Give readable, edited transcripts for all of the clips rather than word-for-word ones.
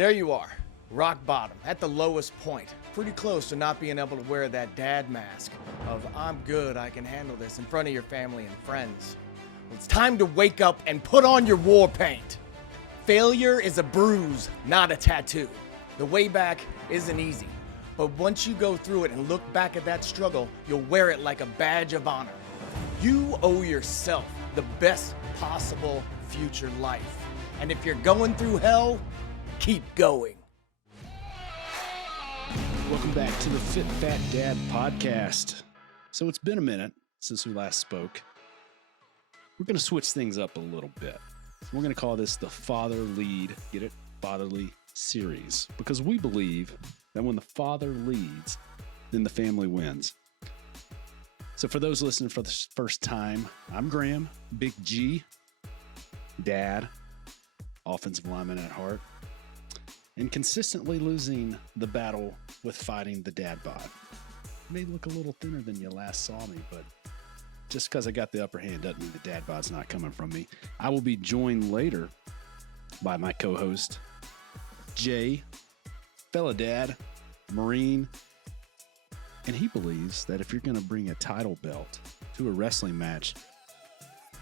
There you are, rock bottom, at the lowest point, pretty close to not being able to wear that dad mask of "I'm good, I can handle this" in front of your family and friends. Well, it's time to wake up and put on your war paint. Failure is a bruise, not a tattoo. The way back isn't easy, but once you go through it and look back at that struggle, you'll wear it like a badge of honor. You owe yourself the best possible future life. And if you're going through hell, keep going. Welcome back to the Fit Fat Dad podcast. So it's been a minute since we last spoke. We're going to switch things up a little bit. We're going to call this the Fatherlead, get it? Fatherly series. Because we believe that when the father leads, then the family wins. So for those listening for the first time, I'm Graham, Big G, dad, offensive lineman at heart, and consistently losing the battle with fighting the dad bod. May look a little thinner than you last saw me, but just because I got the upper hand doesn't mean the dad bod's not coming from me. I will be joined later by my co-host, Jay, fella dad, Marine, and he believes that if you're going to bring a title belt to a wrestling match,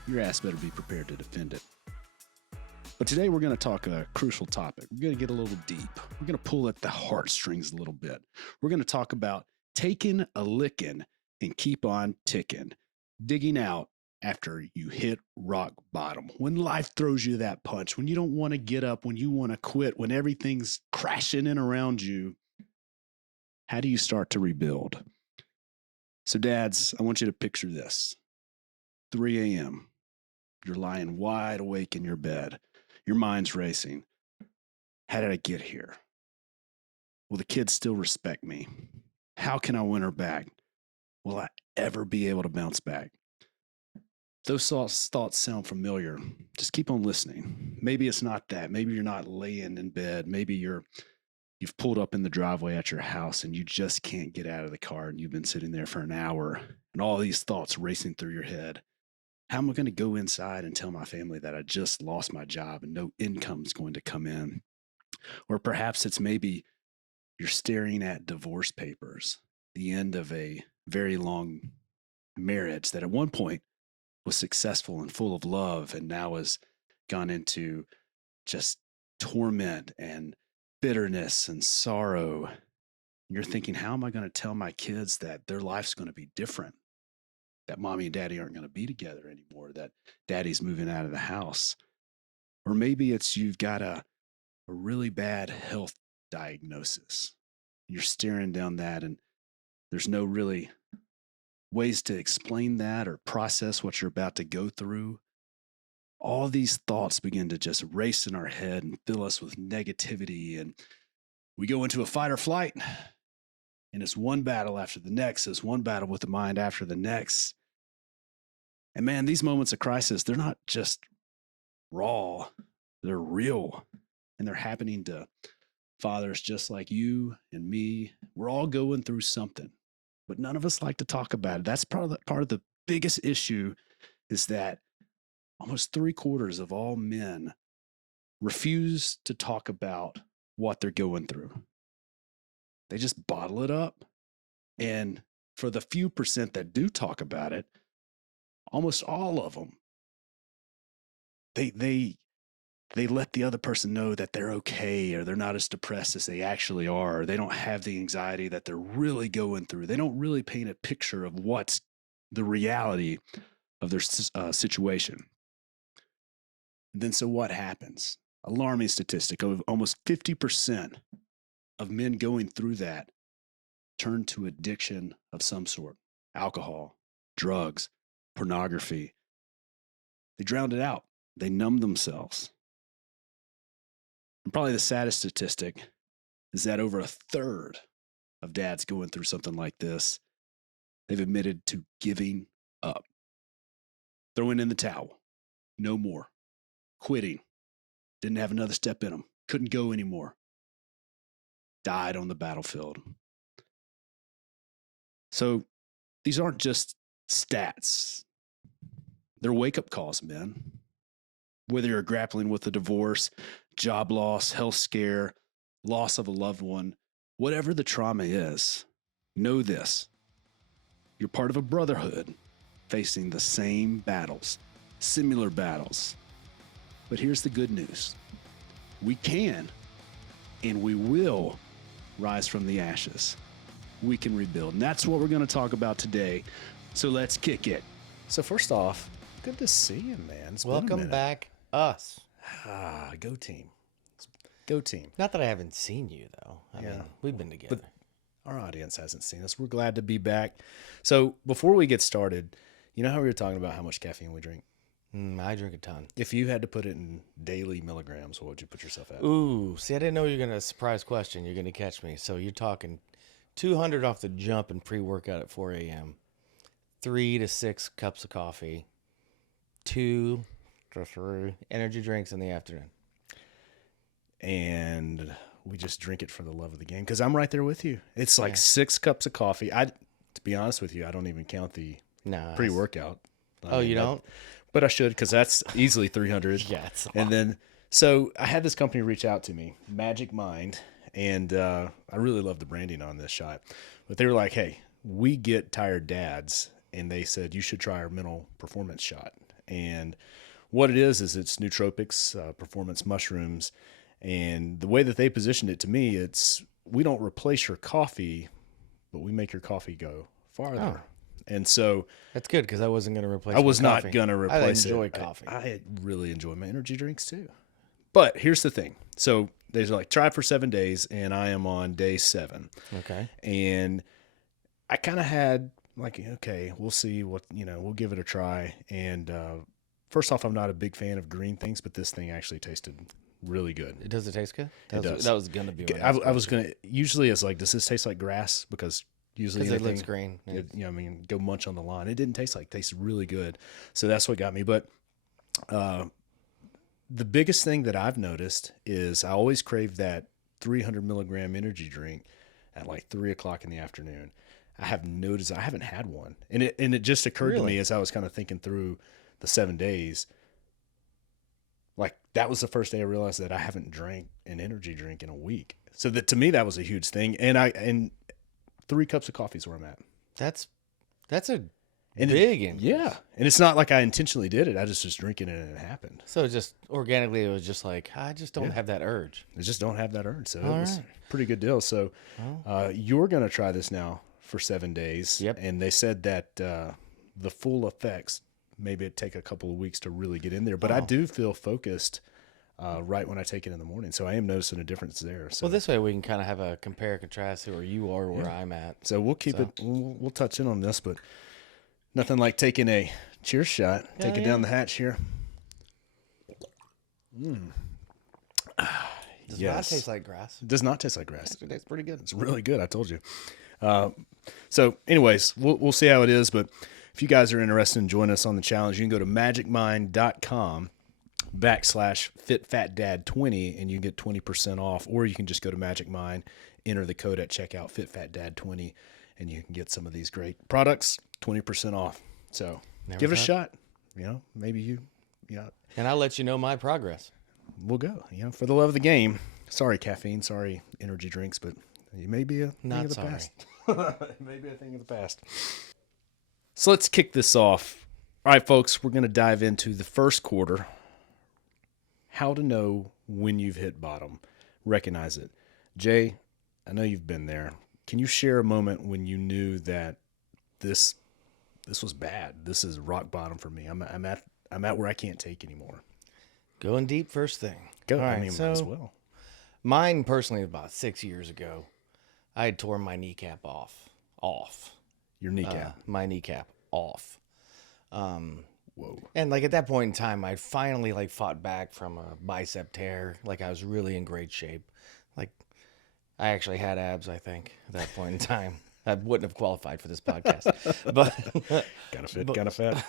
your ass better be prepared to defend it. But today we're going to talk a crucial topic. We're going to get a little deep. We're going to pull at the heartstrings a little bit. We're going to talk about taking a licking and keep on ticking, digging out after you hit rock bottom. When life throws you that punch, when you don't want to get up, when you want to quit, when everything's crashing in around you, how do you start to rebuild? So dads, I want you to picture this. 3 a.m. You're lying wide awake in your bed. Your mind's racing. How did I get here? Will the kids still respect me? How can I win her back? Will I ever be able to bounce back? Those thoughts sound familiar. Just keep on listening. Maybe it's not that. Maybe you're not laying in bed. Maybe you've pulled up in the driveway at your house and you just can't get out of the car and you've been sitting there for an hour and all these thoughts racing through your head. How am I going to go inside and tell my family that I just lost my job and no income's going to come in? Or perhaps it's maybe you're staring at divorce papers, the end of a very long marriage that at one point was successful and full of love and now has gone into just torment and bitterness and sorrow. You're thinking, how am I going to tell my kids that their life's going to be different? That mommy and daddy aren't going to be together anymore, that daddy's moving out of the house. Or maybe it's you've got a really bad health diagnosis. You're staring down that and there's no really ways to explain that or process what you're about to go through. All these thoughts begin to just race in our head and fill us with negativity. And we go into a fight or flight. And it's one battle after the next. It's one battle with the mind after the next. And man, these moments of crisis, they're not just raw. They're real. And they're happening to fathers just like you and me. We're all going through something. But none of us like to talk about it. That's part of the biggest issue is that almost 3/4 of all men refuse to talk about what they're going through. They just bottle it up. And for the few percent that do talk about it, almost all of them, they let the other person know that they're okay or they're not as depressed as they actually are. Or they don't have the anxiety that they're really going through. They don't really paint a picture of what's the reality of their situation. And then so what happens? Alarming statistic of almost 50% of men going through that turn to addiction of some sort. Alcohol, drugs, pornography. They drowned it out. They numbed themselves. And probably the saddest statistic is that over 1/3 of dads going through something like this, they've admitted to giving up. Throwing in the towel. No more. Quitting. Didn't have another step in them. Couldn't go anymore. Died on the battlefield. So these aren't just stats. They're wake-up calls, men. Whether you're grappling with a divorce, job loss, health scare, loss of a loved one, whatever the trauma is, know this. You're part of a brotherhood facing the same battles, similar battles. But here's the good news. We can and we will rise from the ashes. We can rebuild. And that's what we're going to talk about today. So let's kick it. So first off, good to see you, man. It's been a Welcome minute. back, us. Go team. Go team. Not that I haven't seen you, though. I Yeah. mean, we've been together. But our audience hasn't seen us. We're glad to be back. So before we get started, you know how we were talking about how much caffeine we drink? I drink a ton. If you had to put it in daily milligrams, what would you put yourself at? Ooh, see, I didn't know you were going to surprise question. You're going to catch me. So you're talking 200 off the jump and pre-workout at 4 a.m., 3 to 6 cups of coffee, 2 to 3 energy drinks in the afternoon. And we just drink it for the love of the game. Because I'm right there with you. It's like Yeah. 6 cups of coffee. To be honest with you, I don't even count the No. pre-workout. Oh, you don't? But I should, because that's easily 300. Yeah, it's a lot. And then, so I had this company reach out to me, Magic Mind, and I really love the branding on this shot. But they were like, hey, we get tired dads, and they said you should try our mental performance shot. And what it is it's nootropics, performance mushrooms, and the way that they positioned it to me, it's we don't replace your coffee, but we make your coffee go farther. Oh. And so That's good because I wasn't going to replace I was my not coffee. going to replace it. I enjoy coffee. I really enjoy my energy drinks too. But here's the thing. So they're like, try it for 7 days, and I am on day 7. Okay. And I kind of had like, okay, we'll see what, we'll give it a try. And first off, I'm not a big fan of green things, but this thing actually tasted really good. Does it taste good? It does. That was going to be my I next was question. going to, usually it's like, does this taste like grass? Because usually Because it anything, looks green. go munch on the lawn. It didn't taste like, it tasted really good. So that's what got me. But the biggest thing that I've noticed is I always crave that 300 milligram energy drink at like 3 o'clock in the afternoon. I have noticed I haven't had one. And it just occurred to Really? me as I was kind of thinking through the 7 days, like that was the first day I realized that I haven't drank an energy drink in a week. So that to me, that was a huge thing. And 3 cups of coffee is where I'm at. That's a And big increase. Yeah. And it's not like I intentionally did it. I just was drinking it and it happened. So just organically, it was just like, I just don't Yeah. have that urge. I just don't have that urge. So it All was right. a pretty good deal. So you're going to try this now for 7 days. Yep. And they said that the full effects, maybe it'd take a couple of weeks to really get in there. But I do feel focused right when I take it in the morning. So I am noticing a difference there. So, Well, this way we can kind of have a compare and contrast to where you are, where I'm at. so we'll keep it, we'll touch in on this, but nothing like taking a cheers shot. Take it down the hatch here. Does Yes. not taste like grass. It does not taste like grass. It tastes pretty good. It's really good. I told you. So anyways, we'll see how it is. But if you guys are interested in joining us on the challenge, you can go to magicmind.com/fitfatdad20 and you can get 20% off, or you can just go to Magic Mind, enter the code at checkout fitfatdad20 and you can get some of these great products 20% off. So give it a shot. Maybe And I'll let you know my progress. we'll go, for the love of the game. Sorry, caffeine. Sorry, energy drinks, but it may be a thing Not of the sorry. past. It may be a thing of the past. So let's kick this off. All right, folks, we're going to dive into the first quarter. How to know when you've hit bottom. Recognize it. Jay, I know you've been there. Can you share a moment when you knew that this was bad? This is rock bottom for me. I'm at where I can't take anymore. Going deep first thing. Go. All right, might so as well. mine personally, about 6 years ago, I had torn my kneecap off. Your kneecap. My kneecap off. Whoa. And like at that point in time, I'd finally like fought back from a bicep tear. Like I was really in great shape. Like I actually had abs, I think, at that point in time. I wouldn't have qualified for this podcast, but Kind of fit, kind of fat.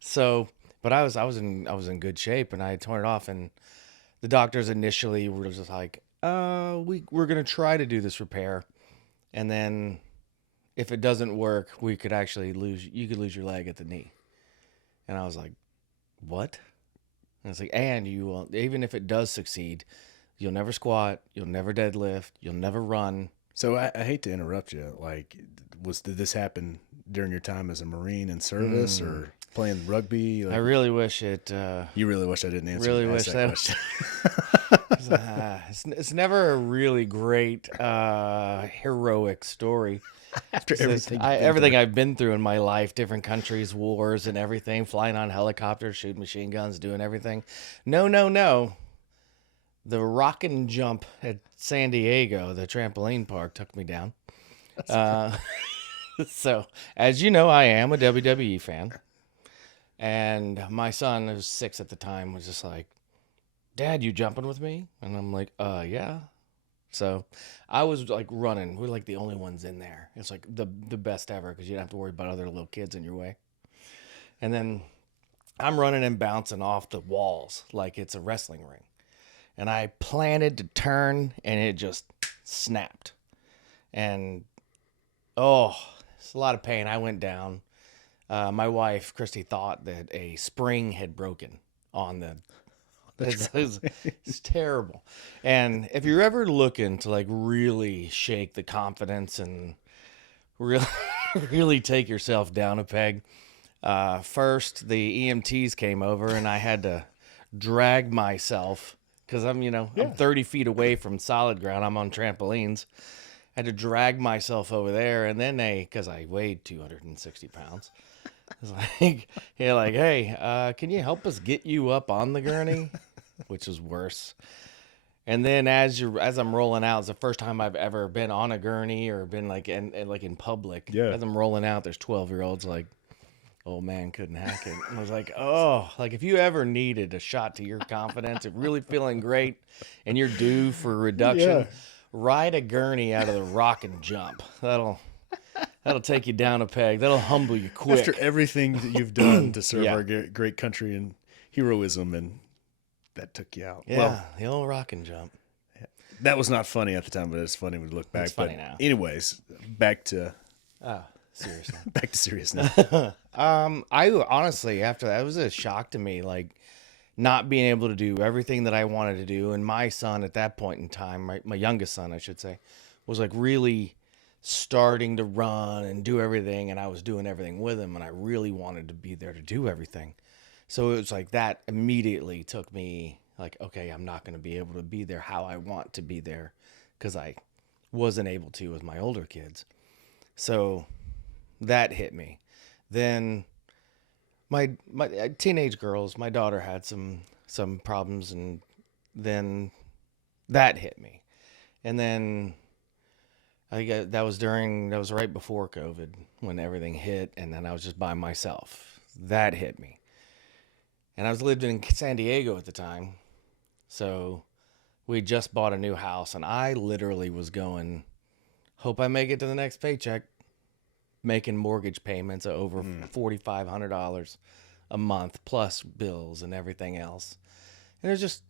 so, but I was in good shape, and I had torn it off, and the doctors initially were just like, we're gonna try to do this repair, and then if it doesn't work, you could lose your leg at the knee. And I was like, what? And it's like, and you will, even if it does succeed, You'll never squat. You'll never deadlift. You'll never run. So I hate to interrupt you. Like, did this happen during your time as a Marine in service or playing rugby? Like, I really wish it. you really wish I didn't answer Really ask wish that that. question. It's never a really great heroic story. After everything, Everything I've been through in my life, different countries, wars, and everything, flying on helicopters, shooting machine guns, doing everything. No. The rock and jump at San Diego, the trampoline park, took me down. So, as you know, I am a WWE fan. And my son, who was 6 at the time, was just like, Dad, you jumping with me? And I'm like, yeah. So I was like running. We're like the only ones in there. It's like the best ever because you don't have to worry about other little kids in your way. And then I'm running and bouncing off the walls like it's a wrestling ring. And I planted to turn and it just snapped. And it's a lot of pain. I went down. My wife, Christy, thought that a spring had broken on the. It's terrible. And if you're ever looking to like really shake the confidence and really, really take yourself down a peg, first the EMTs came over and I had to drag myself because I'm 30 feet away from solid ground. I'm on trampolines. I had to drag myself over there, and then because I weighed 260 pounds. It's like, hey, can you help us get you up on the gurney? Which was worse. And then as I'm rolling out, it's the first time I've ever been on a gurney or been like in public. Yeah. As I'm rolling out, there's 12-year-olds like, old man couldn't hack it. And I was like, like if you ever needed a shot to your confidence of really feeling great and you're due for a reduction, ride a gurney out of the rock and jump. That'll take you down a peg. That'll humble you quick. After everything that you've done to serve our great country and heroism, and that took you out. Yeah, Well, the old rock and jump. that was not funny at the time, but it's funny when we look back. It's funny now. Anyways, back to Seriously. back to seriousness. I honestly, after that, it was a shock to me, like not being able to do everything that I wanted to do. And my son at that point in time, my youngest son, I should say, was like really starting to run and do everything. And I was doing everything with him. And I really wanted to be there to do everything. So it was like that immediately took me like, okay, I'm not going to be able to be there how I want to be there because I wasn't able to with my older kids. So that hit me. Then my teenage girls, my daughter had some problems, and then that hit me. And then that was right before COVID when everything hit, and then I was just by myself. That hit me. And I was living in San Diego at the time. So we just bought a new house, and I literally was going, hope I make it to the next paycheck, making mortgage payments of over $4,500 a month, plus bills and everything else. And it was just,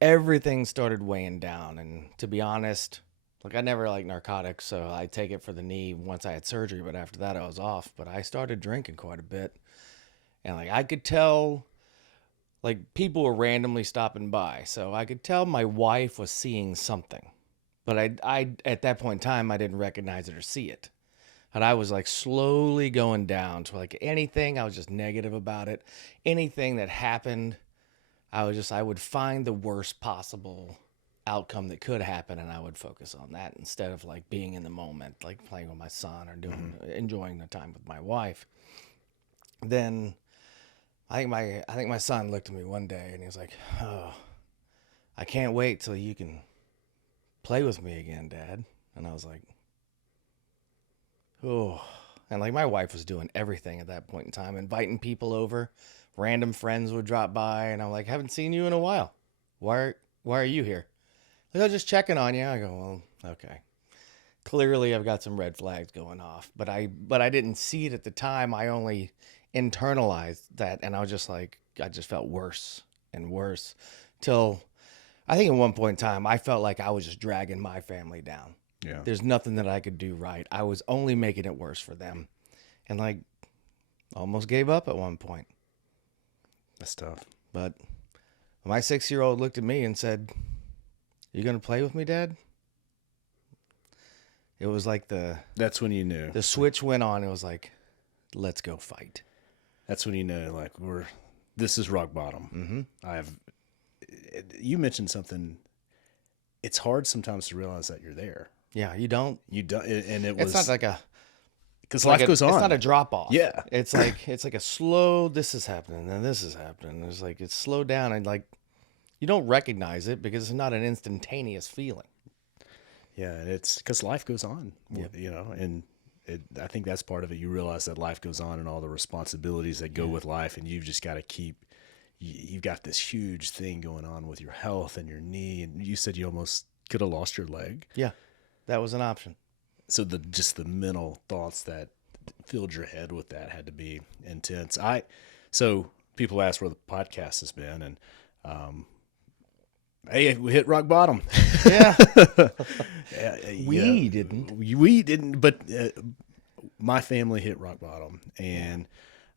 everything started weighing down. And to be honest, like I never liked narcotics, so I take it for the knee once I had surgery, but after that I was off. But I started drinking quite a bit. And like I could tell, like people were randomly stopping by. So I could tell my wife was seeing something. But I at that point in time, I didn't recognize it or see it. And I was like slowly going down to like anything, I was just negative about it. Anything that happened, I would find the worst possible outcome that could happen, and I would focus on that instead of like being in the moment, like playing with my son or enjoying the time with my wife. Then I think my son looked at me one day and he was like, "Oh, I can't wait till you can play with me again, Dad." And I was like, oh. And like my wife was doing everything at that point in time, inviting people over. Random friends would drop by, and I'm like, haven't seen you in a while. Why are you here? Like, I was just checking on you. I go, well, okay. Clearly I've got some red flags going off, but I didn't see it at the time. I only internalized that, and I was just like, I just felt worse and worse till I think at one point in time, I felt like I was just dragging my family down. Yeah. There's nothing that I could do right. I was only making it worse for them. And like almost gave up at one point. That's tough. But my 6-year-old looked at me and said, You gonna play with me, Dad? It was like That's when you knew. the switch went on. It was like, let's go fight. That's when you know, like, this is rock bottom. You mentioned something. It's hard sometimes to realize that you're there. Yeah, you don't. And It's not like because life goes on. It's not a drop off. Yeah. It's like a slow. This is happening, and this is happening. It's like it's slowed down, and like you don't recognize it because it's not an instantaneous feeling. Yeah, and it's because life goes on. Yep. You know, and I think that's part of it. You realize that life goes on and all the responsibilities that go with life, and you've just got to keep. You've got this huge thing going on with your health and your knee, and you said you almost could have lost your leg. Yeah, that was an option. So just the mental thoughts that filled your head with that had to be intense. So people ask where the podcast has been, and hey, we hit rock bottom. Yeah, we didn't, but my family hit rock bottom, and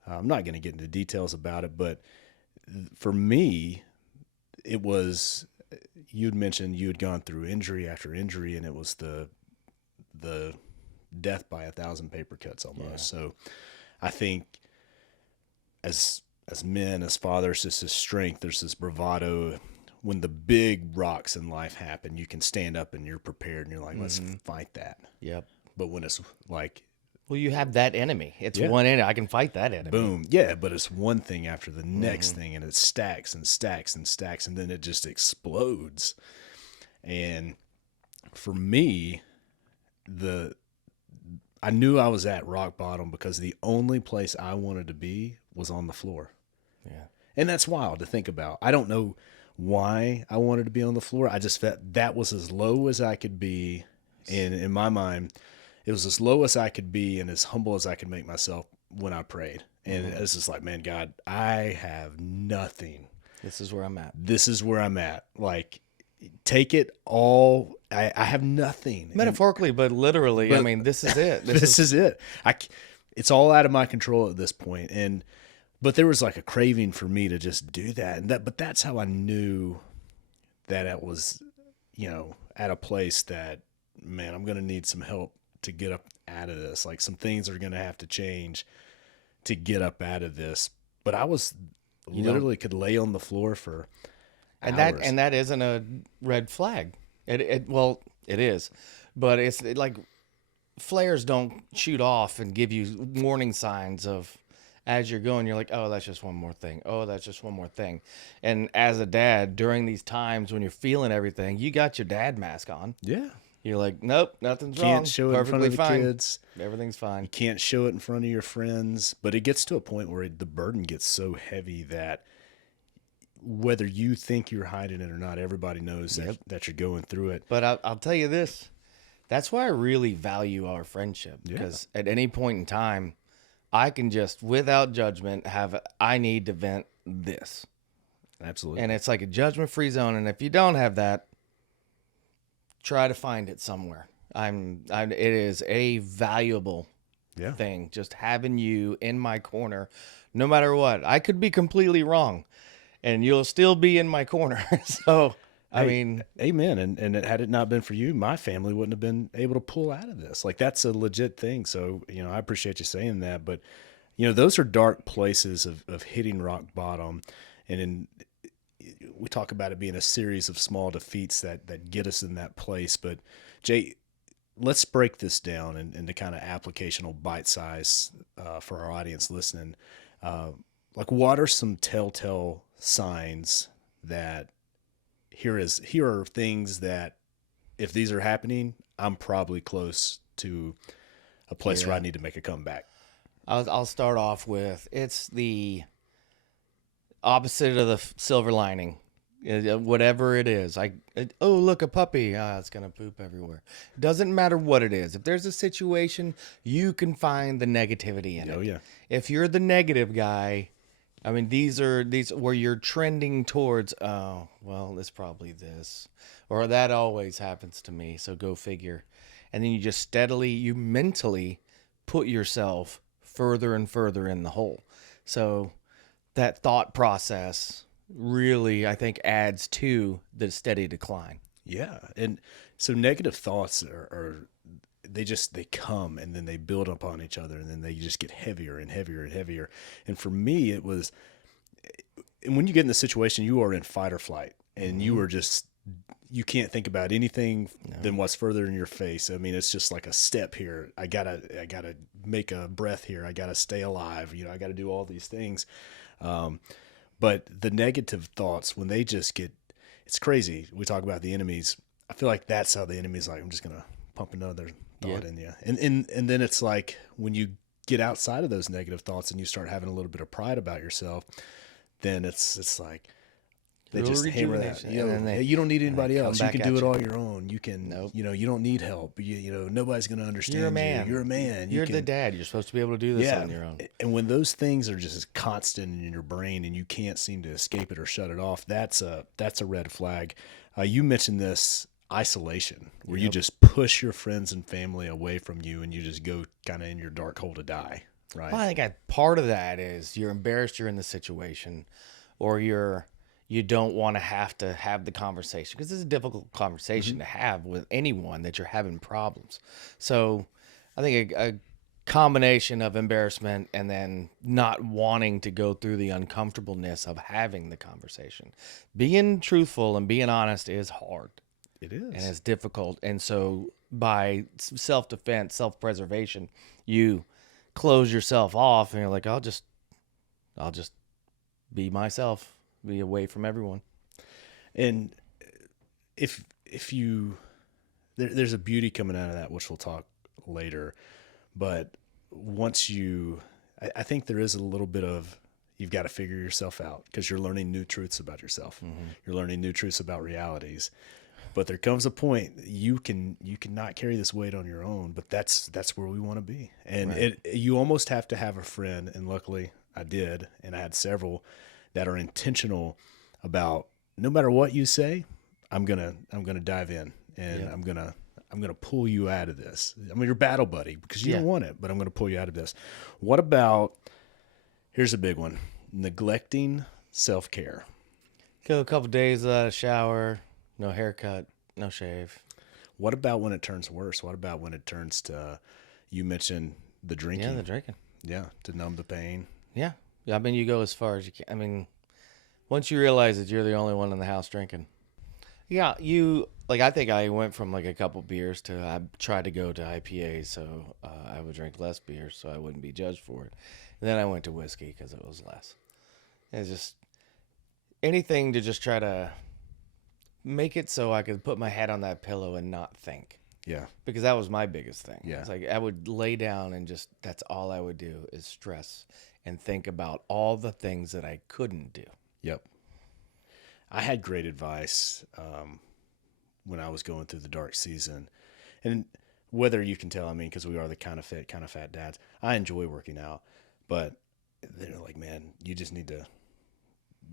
I'm not going to get into details about it, but for me, it was, you'd mentioned you had gone through injury after injury, and it was the death by 1,000 paper cuts almost. Yeah. So I think as men, as fathers, there's this strength, there's this bravado. When the big rocks in life happen, you can stand up and you're prepared and you're like, let's fight that. Yep. But when it's like, well, you have that enemy. It's one enemy. I can fight that enemy. Boom. Yeah, but it's one thing after the next thing, and it stacks and stacks and stacks, and then it just explodes. And for me, I knew I was at rock bottom because the only place I wanted to be was on the floor. Yeah. And that's wild to think about. I don't know why I wanted to be on the floor. I just felt that was as low as I could be. And in my mind, it was as low as I could be and as humble as I could make myself when I prayed. And it's just like, man, God, I have nothing. This is where I'm at. This is where I'm at. Like, take it all. I have nothing. Metaphorically, but literally, I mean, this is it. This is it. It's all out of my control at this point. But there was like a craving for me to just do that. But that's how I knew that it was, at a place that, man, I'm going to need some help to get up out of this. Like, some things are going to have to change to get up out of this. But I was literally could lay on the floor for hours. And that isn't a red flag. It is, but it's like flares don't shoot off and give you warning signs of as you're going. You're like, oh, that's just one more thing. Oh, that's just one more thing. And as a dad, during these times when you're feeling everything, you got your dad mask on. Yeah. You're like, nope, nothing's wrong. Can't show it in front of the kids. Everything's fine. You can't show it in front of your friends. But it gets to a point where the burden gets so heavy that whether you think you're hiding it or not, everybody knows that you're going through it. But I'll tell you this. That's why I really value our friendship. Because at any point in time, I can just, without judgment, I need to vent this. Absolutely. And it's like a judgment-free zone. And if you don't have that, try to find it somewhere. It is a valuable thing, just having you in my corner, no matter what. I could be completely wrong, and you'll still be in my corner. So, I mean, amen. And had it not been for you, my family wouldn't have been able to pull out of this. Like, that's a legit thing. So, I appreciate you saying that. But, those are dark places of hitting rock bottom. And we talk about it being a series of small defeats that get us in that place. But, Jay, let's break this down into kind of applicational bite size for our audience listening. Like, what are some telltale signs that here are things that if these are happening, I'm probably close to a place where I need to make a comeback? I'll start off with, it's the opposite of the silver lining. Whatever it is, look, a puppy. It's gonna poop everywhere. It doesn't matter what it is. If there's a situation, you can find the negativity in it. Oh yeah. If you're the negative guy, I mean, these where you're trending towards. Oh, well, it's probably this, or that always happens to me. So go figure. And then you mentally put yourself further and further in the hole. So that thought process really, I think, adds to the steady decline. Yeah. And so negative thoughts are they come and then they build upon each other and then they just get heavier and heavier and heavier. And for me, it was, and when you get in the situation, you are in fight or flight and you are just, you can't think about anything than what's further in your face. I mean, it's just like a step here. I gotta make a breath here. I gotta stay alive. I gotta do all these things. But the negative thoughts, when they just get, it's crazy. We talk about the enemies. I feel like that's how the enemy's like, I'm just going to pump another thought in you. And then it's like when you get outside of those negative thoughts and you start having a little bit of pride about yourself, then it's like they Little just hammer that. rejuvenation. You don't need anybody else. You back can at do it you. all your own. You can, you don't need help. Nobody's going to understand You're a man. You're a man. You're the dad. You're supposed to be able to do this on your own. And when those things are just constant in your brain and you can't seem to escape it or shut it off, that's a red flag. You mentioned this isolation where you just push your friends and family away from you and you just go kind of in your dark hole to die. Right. Well, I think part of that is you're embarrassed you're in the situation, or you don't want to have the conversation, because it's a difficult conversation to have with anyone that you're having problems. So I think a combination of embarrassment and then not wanting to go through the uncomfortableness of having the conversation. Being truthful and being honest is hard. It is. And it's difficult. And so by self-defense, self-preservation, you close yourself off and you're like, I'll just be myself, be away from everyone. And if you, there's a beauty coming out of that, which we'll talk later. But once I think there is a little bit of, you've got to figure yourself out because you're learning new truths about yourself. You're learning new truths about realities. But there comes a point you cannot carry this weight on your own, but that's where we want to be. And you almost have to have a friend, and luckily I did, and I had several that are intentional about, no matter what you say, I'm gonna dive in and I'm gonna pull you out of this. I'm your battle buddy because you don't want it, but I'm gonna pull you out of this. What about, here's a big one, neglecting self-care. Go a couple days without a shower, no haircut, no shave. What about when it turns worse? What about when it turns to, you mentioned the drinking. Yeah, the drinking. Yeah, to numb the pain. Yeah. I mean, you go as far as you can. I mean, once you realize that you're the only one in the house drinking. Yeah, I think I went from like a couple beers to, I tried to go to IPA, so I would drink less beer so I wouldn't be judged for it. And then I went to whiskey because it was less. It's just anything to just try to make it so I could put my head on that pillow and not think. Yeah. Because that was my biggest thing. Yeah. It's like I would lay down and just, that's all I would do is stress and think about all the things that I couldn't do. Yep. I had great advice when I was going through the dark season. And whether you can tell, I mean, because we are the kind of fat dads, I enjoy working out. But they're like, man, you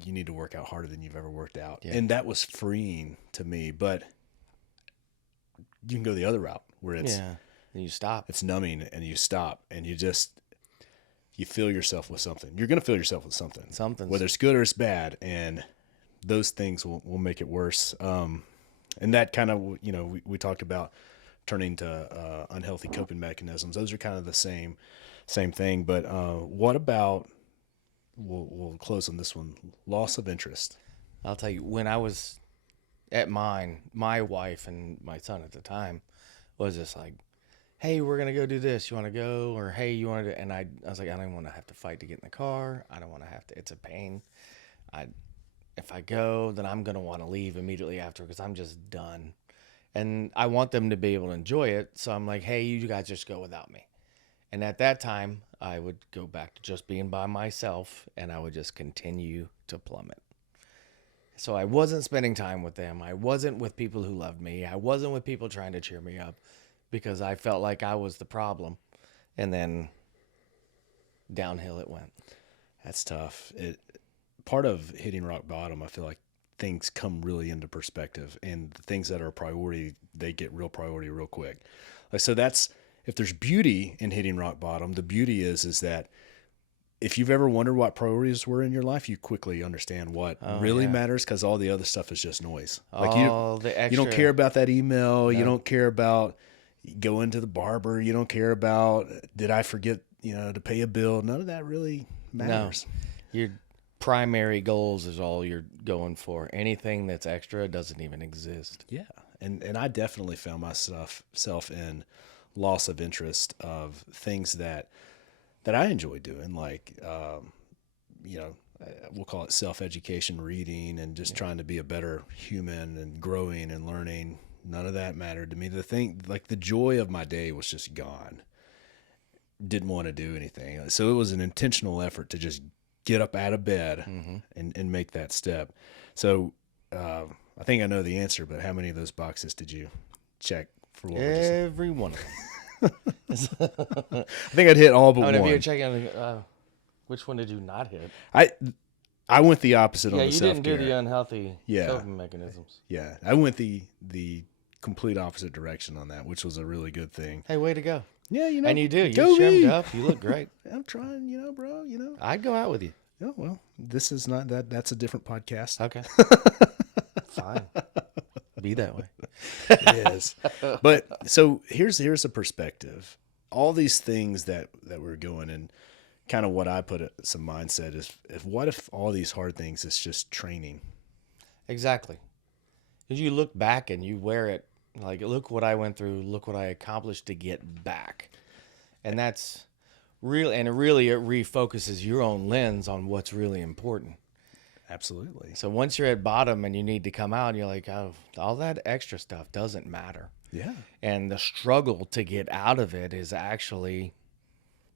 need to work out harder than you've ever worked out. Yeah. And that was freeing to me. But you can go the other route where it's, and you stop. It's numbing and you stop and you fill yourself with something. You're going to fill yourself with something. Whether it's good or it's bad. And those things will make it worse. And that kind of, we talked about turning to unhealthy coping mechanisms. Those are kind of the same thing. But what about, we'll close on this one, loss of interest. I'll tell you, when I was at mine, my wife and my son at the time was just like, hey, we're going to go do this. You want to go? Or, hey, you want to do, and I was like, I don't want to have to fight to get in the car. I don't want to have to, it's a pain. If I go, then I'm going to want to leave immediately after because I'm just done. And I want them to be able to enjoy it. So I'm like, hey, you guys just go without me. And at that time, I would go back to just being by myself and I would just continue to plummet. So I wasn't spending time with them. I wasn't with people who loved me. I wasn't with people trying to cheer me up because I felt like I was the problem. And then downhill it went. That's tough. Part of hitting rock bottom, I feel like things come really into perspective and the things that are a priority, they get real priority real quick. Like, so that's, if there's beauty in hitting rock bottom, the beauty is that if you've ever wondered what priorities were in your life, you quickly understand what really yeah. matters, because all the other stuff is just noise. All the you don't extra- care about that email. You No. don't care about going to the barber. You don't care about, did I forget, to pay a bill? None of that really matters. Your primary goals is all you're going for. Anything that's extra doesn't even exist. Yeah. And I definitely found myself in loss of interest of things that I enjoy doing, like, we'll call it self-education, reading, and just trying to be a better human and growing and learning. None of that mattered to me. The joy of my day was just gone. Didn't want to do anything. So it was an intentional effort to just get up out of bed and make that step. So I think I know the answer, but how many of those boxes did you check for what we just said? Every one of them. I think I'd hit all but If one. you're checking, which one did you not hit? I went the opposite on Yeah, the you self-care. didn't do the unhealthy Yeah. coping mechanisms. Yeah, I went the complete opposite direction on that, which was a really good thing. Hey, way to go. Yeah, And you do. You go trimmed me. up. You look great. I'm trying, bro, I'd go out with you. Oh, well, this is not that. That's a different podcast. Okay. Fine. Be that way. It is. But so here's a perspective. All these things that we're going, and kind of what I put some mindset is, what if all these hard things is just training? Exactly. Because you look back and you wear it like, look what I went through. Look what I accomplished to get back. And that's real. And it refocuses your own lens on what's really important. Absolutely. So once you're at bottom and you need to come out, you're like, oh, all that extra stuff doesn't matter. Yeah. And the struggle to get out of it is actually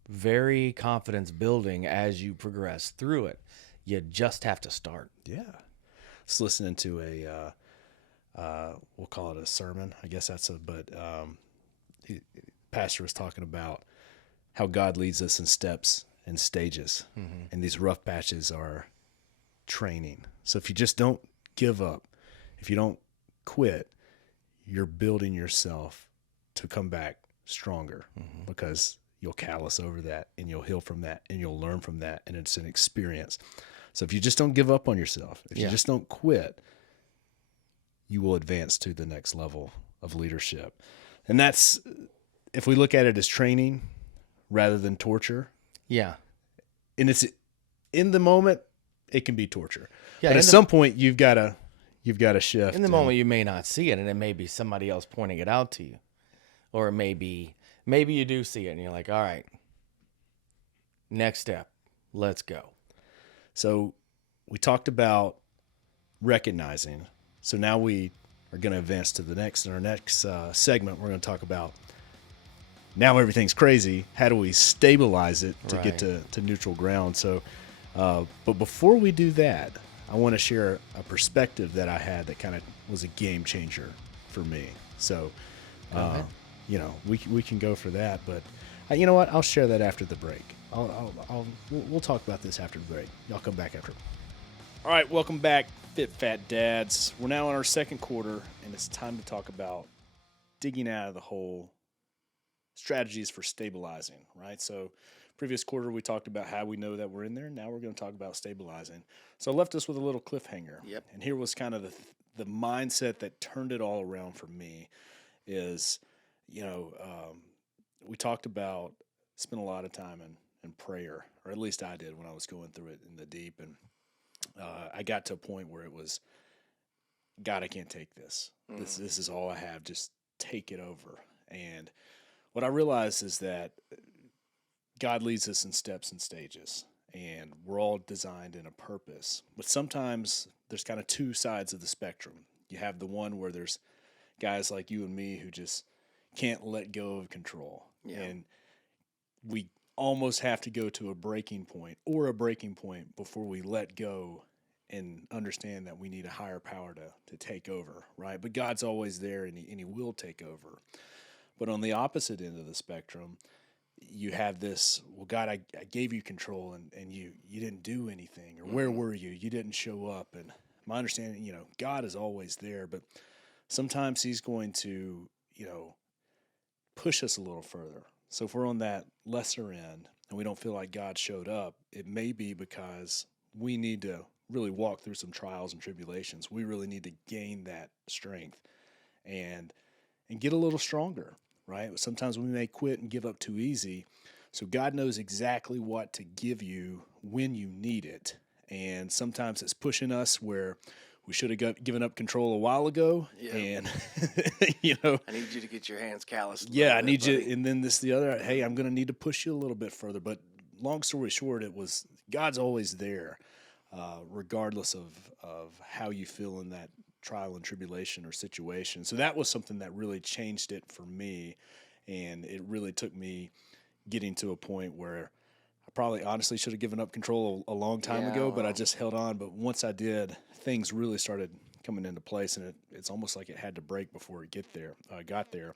very confidence building as you progress through it. You just have to start. Yeah. I was listening to we'll call it a sermon. I guess pastor was talking about how God leads us in steps and stages. Mm-hmm. And these rough patches are training. So if you just don't give up, if you don't quit, you're building yourself to come back stronger, because you'll callous over that and you'll heal from that and you'll learn from that. And it's an experience. So if you just don't give up on yourself, if you just don't quit, you will advance to the next level of leadership. And that's, if we look at it as training rather than torture. Yeah. And it's in the moment, it can be torture. Yeah, but at some point you've got to shift. In the moment you may not see it, and it may be somebody else pointing it out to you. Or it may be, maybe you do see it and you're like, all right, next step, let's go. So we talked about recognizing. So now we are going to advance to the next. In our next segment, we're going to talk about, now everything's crazy. How do we stabilize it to get to neutral ground? So, but before we do that, I want to share a perspective that I had that kind of was a game changer for me. So, we can go for that, but you know what? I'll share that after the break. We'll talk about this after the break. Y'all come back after. All right, welcome back, Fit Fat Dads. We're now in our second quarter, and it's time to talk about digging out of the hole, strategies for stabilizing, right? So previous quarter, we talked about how we know that we're in there. Now we're going to talk about stabilizing. So I left us with a little cliffhanger. Yep. And here was kind of the mindset that turned it all around for me is, we talked about spend a lot of time in prayer, or at least I did when I was going through it in the deep. And I got to a point where it was, God, I can't take this. This is all I have. Just take it over. And what I realized is that God leads us in steps and stages, and we're all designed in a purpose. But sometimes there's kind of two sides of the spectrum. You have the one where there's guys like you and me who just can't let go of control. Yeah. And we almost have to go to a breaking point before we let go and understand that we need a higher power to take over, right? But God's always there, and he will take over. But on the opposite end of the spectrum, you have this, well, God, I gave you control and you didn't do anything, or where were you? You didn't show up. And my understanding, God is always there, but sometimes he's going to, push us a little further. So if we're on that lesser end, and we don't feel like God showed up, it may be because we need to really walk through some trials and tribulations. We really need to gain that strength and get a little stronger, right? Sometimes we may quit and give up too easy. So God knows exactly what to give you when you need it. And sometimes it's pushing us where we should have given up control a while ago. Yeah. And, I need you to get your hands calloused. Yeah, I need you. And then the other, hey, I'm going to need to push you a little bit further. But long story short, it was God's always there, regardless of how you feel in that trial and tribulation or situation. So that was something that really changed it for me. And it really took me getting to a point where I probably honestly should have given up control a long time ago, but I just held on. But once I did, things really started coming into place, and it's almost like it had to break before it got there.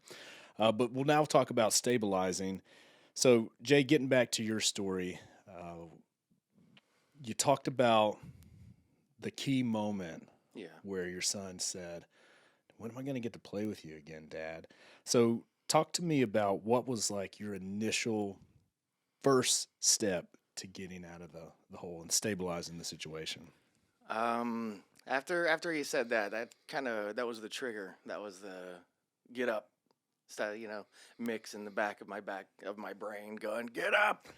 But we'll now talk about stabilizing. So, Jay, getting back to your story, you talked about the key moment where your son said, "When am I going to get to play with you again, Dad?" So talk to me about what was like your initial first step to getting out of the hole and stabilizing the situation. After he said that, that was the trigger. That was the get up, style, mix in the back of my brain going, get up.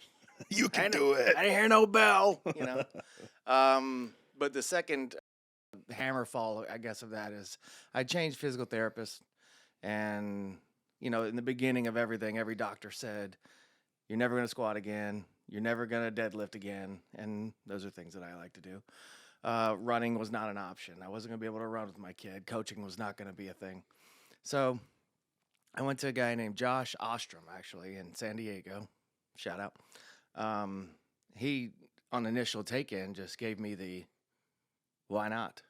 You can do it. I didn't hear no bell, But the second hammer fall, I guess, of that is I changed physical therapists, and in the beginning of everything, every doctor said, "You're never going to squat again. You're never going to deadlift again," and those are things that I like to do. Running was not an option. I wasn't going to be able to run with my kid. Coaching was not going to be a thing. So I went to a guy named Josh Ostrom, actually, in San Diego. Shout out. He, on initial take-in, just gave me the, why not?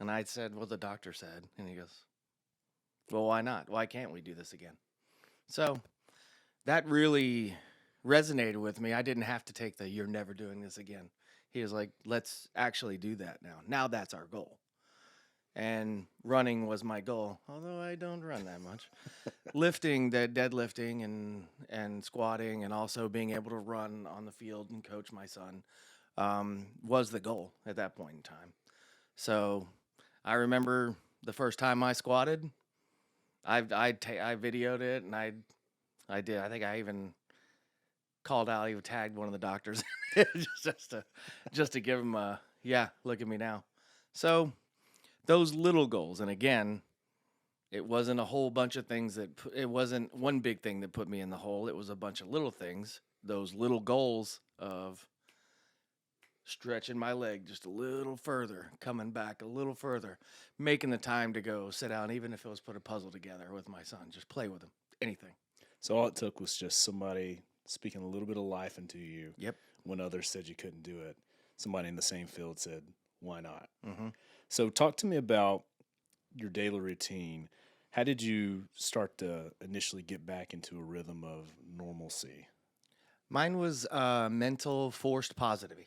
And I said, well, the doctor said. And he goes, well, why not? Why can't we do this again? So that really resonated with me. I didn't have to take the, you're never doing this again. He was like, let's actually do that now. Now that's our goal. And running was my goal, although I don't run that much. Lifting, deadlifting and squatting, and also being able to run on the field and coach my son was the goal at that point in time. So I remember the first time I squatted, I videoed it, and I did. I think I even called out, even tagged one of the doctors just to give him a, yeah, look at me now. So those little goals, and again, it wasn't a whole bunch of things it wasn't one big thing that put me in the hole. It was a bunch of little things, those little goals of stretching my leg just a little further, coming back a little further, making the time to go sit down, even if it was put a puzzle together with my son, just play with him, anything. So all it took was just somebody speaking a little bit of life into you. Yep. When others said you couldn't do it, somebody in the same field said, why not? Mm-hmm. So talk to me about your daily routine. How did you start to initially get back into a rhythm of normalcy? Mine was mental forced positivity.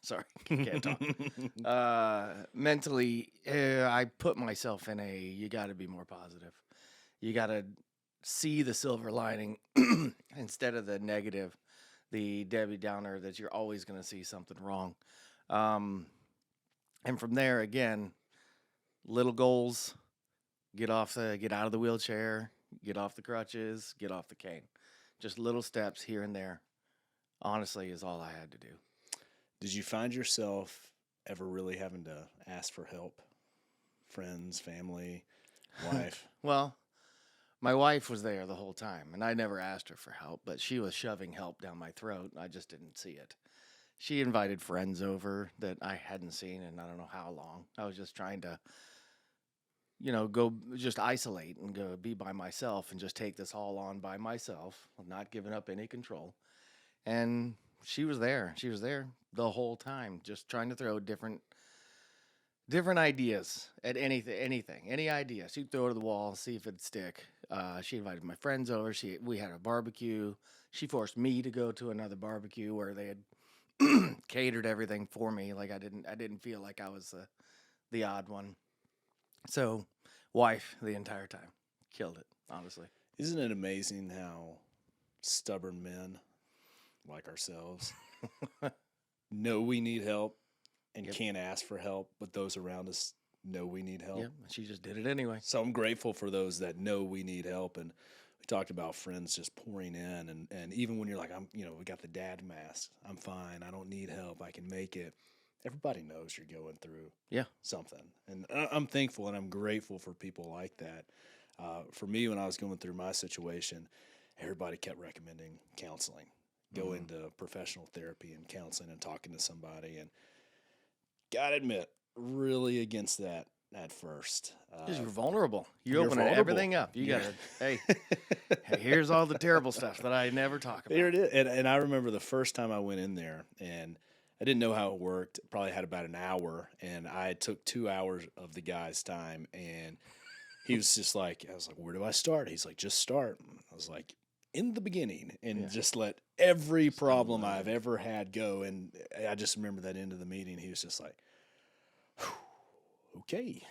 Sorry, can't talk. Mentally, I put myself in you got to be more positive. You got to see the silver lining instead of the negative, the Debbie Downer that you're always going to see something wrong. And from there, again, little goals, get out of the wheelchair, get off the crutches, get off the cane. Just little steps here and there, honestly, is all I had to do. Did you find yourself ever really having to ask for help? Friends, family, wife? Well, my wife was there the whole time, and I never asked her for help, but she was shoving help down my throat, and I just didn't see it. She invited friends over that I hadn't seen in I don't know how long. I was just trying to, go just isolate and go be by myself and just take this all on by myself, not giving up any control. And she was there. She was there the whole time, just trying to throw different ideas at any idea. She'd throw it at the wall, see if it'd stick. She invited my friends over. We had a barbecue. She forced me to go to another barbecue where they had catered everything for me. Like I didn't feel like I was the odd one. So, wife the entire time. Killed it, honestly. Isn't it amazing how stubborn men like ourselves know we need help and Yep. can't ask for help, but those around us know we need help. Yeah, she just did it anyway. So I'm grateful for those that know we need help. And we talked about friends just pouring in. And even when you're like, we got the dad mask. I'm fine. I don't need help. I can make it. Everybody knows you're going through Yeah. something. And I'm thankful and I'm grateful for people like that. For me, when I was going through my situation, everybody kept recommending counseling. Go into professional therapy and counseling and talking to somebody. And gotta admit, really against that at first. Because you're vulnerable. You're You open vulnerable. everything up. You Yeah. got to, hey, here's all the terrible stuff that I never talk about. There it is. And I remember the first time I went in there and I didn't know how it worked. Probably had about an hour, and I took 2 hours of the guy's time. And he was just like, I was like, where do I start? He's like, just start. I was like, in the beginning, and just let every problem I've ever had go. And I just remember that end of the meeting. He was just like, okay.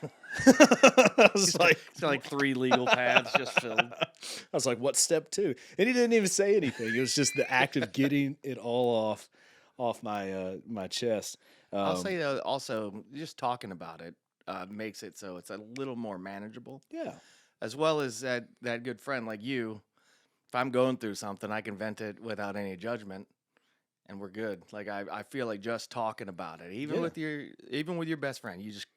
I was like, It's like 3 legal pads just filled. I was like, what's step 2? And he didn't even say anything. It was just the act of getting it all off my my chest. I'll say though, also just talking about it makes it so it's a little more manageable. Yeah. As well as that good friend like you. If I'm going through something, I can vent it without any judgment, and we're good. Like I feel like just talking about it, even with your best friend, you just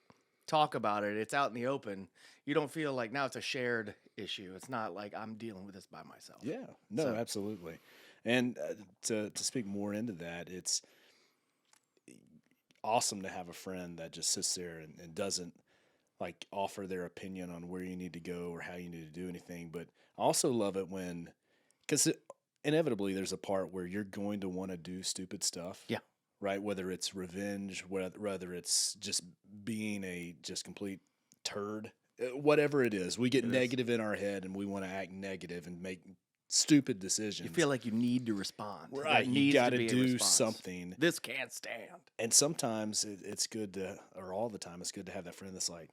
talk about it. It's out in the open. You don't feel like now it's a shared issue. It's not like I'm dealing with this by myself. Yeah. No, So- absolutely. And to speak more into that, it's awesome to have a friend that just sits there and doesn't like offer their opinion on where you need to go or how you need to do anything. But I also love it when, because inevitably there's a part where you're going to want to do stupid stuff. Yeah. Right. Whether it's revenge, whether it's just being a just complete turd, whatever it is, we get negative in our head and we want to act negative and make stupid decisions. You feel like you need to respond. Right, There you needs got to to be a do response. something. This can't stand. And sometimes it's good to, or all the time, it's good to have that friend that's like,